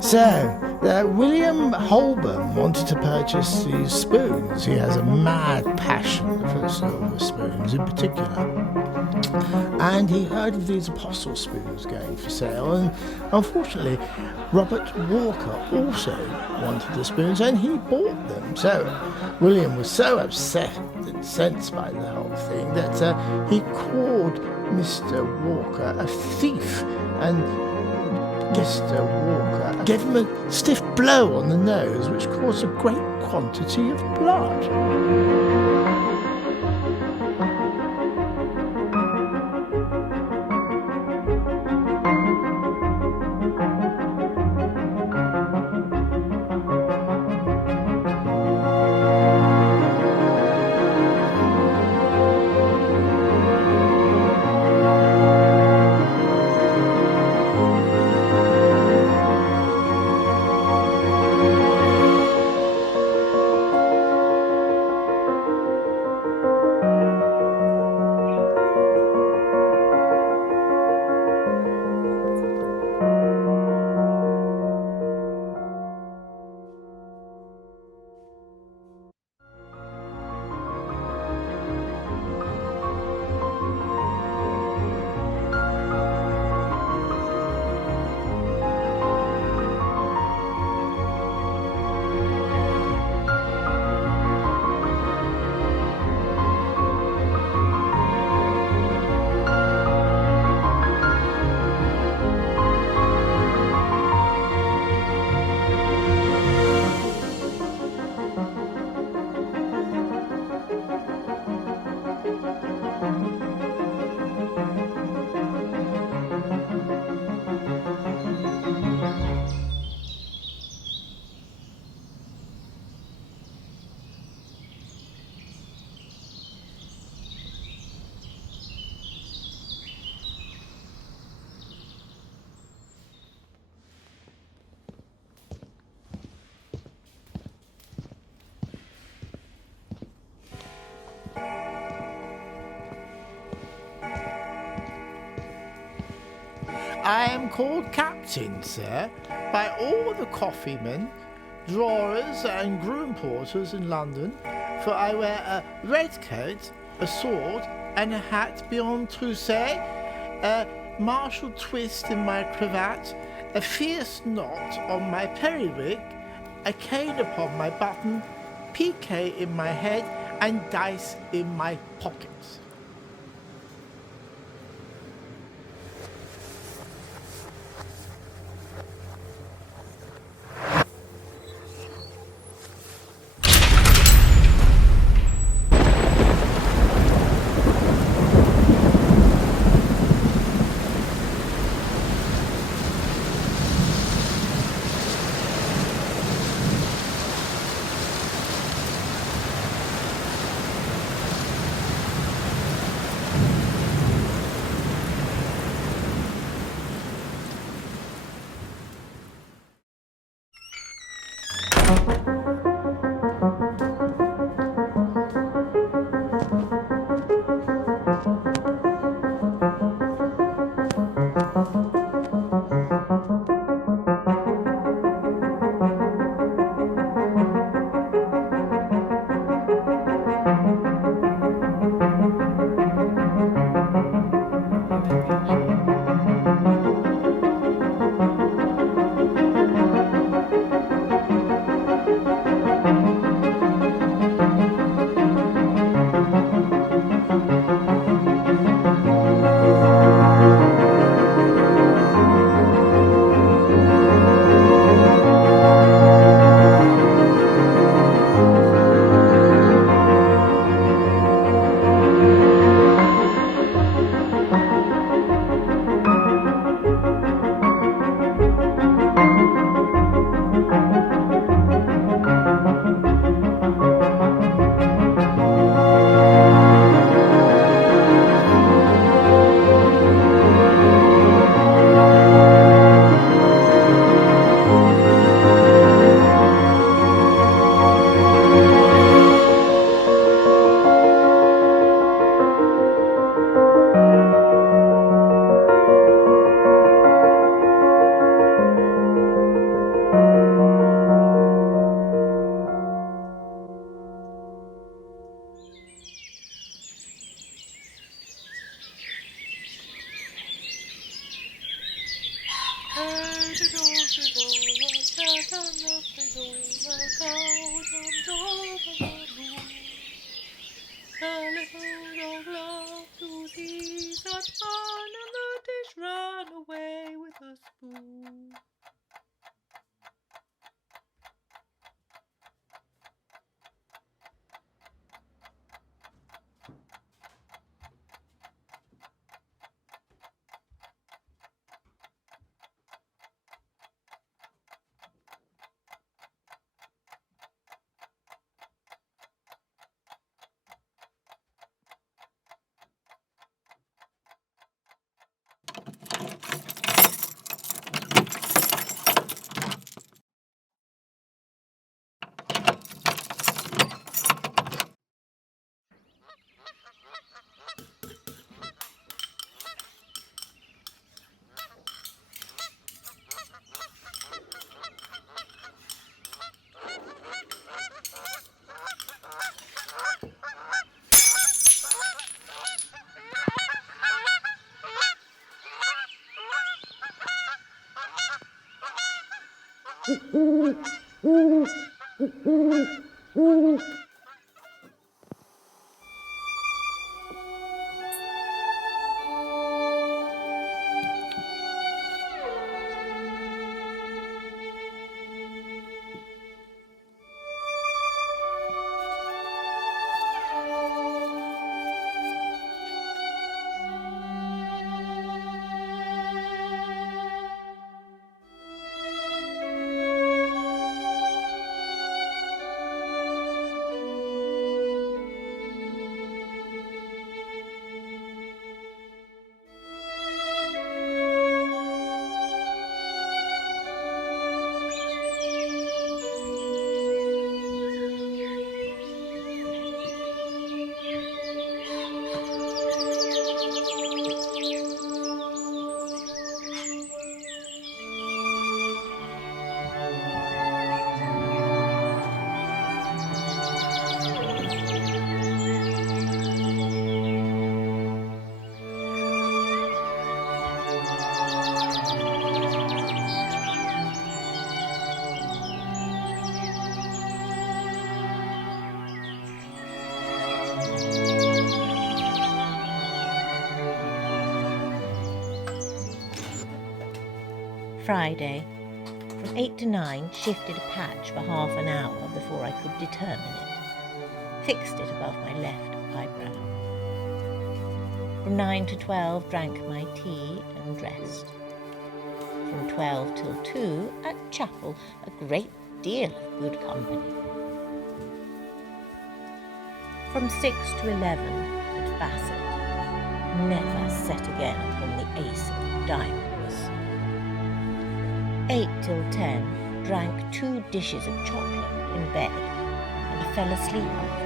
So, William Holburne wanted to purchase these spoons. He has a mad passion for silver spoons in particular. And he heard of these apostle spoons going for sale, and unfortunately Robert Walker also wanted the spoons, and he bought them. So William was so upset and incensed by the whole thing that he called Mr. Walker a thief, and Mr. Walker gave him a stiff blow on the nose, which caused a great quantity of blood. I am called Captain, sir, by all the coffeemen, drawers and groom porters in London, for I wear a red coat, a sword, and a hat beyond trousseau, a martial twist in my cravat, a fierce knot on my periwig, a cane upon my button, piquet in my head, and dice in my pockets. The little dog loved to see such fun, and the dish ran away with a spoon. Friday. From 8 to 9, shifted a patch for half an hour before I could determine it. Fixed it above my left eyebrow. From 9 to 12, drank my tea and dressed. From 12 till 2, at chapel, a great deal of good company. From 6 to 11, at Bassett, never set again upon the ace of diamonds. 8 till 10, drank 2 dishes of chocolate in bed, and fell asleep after.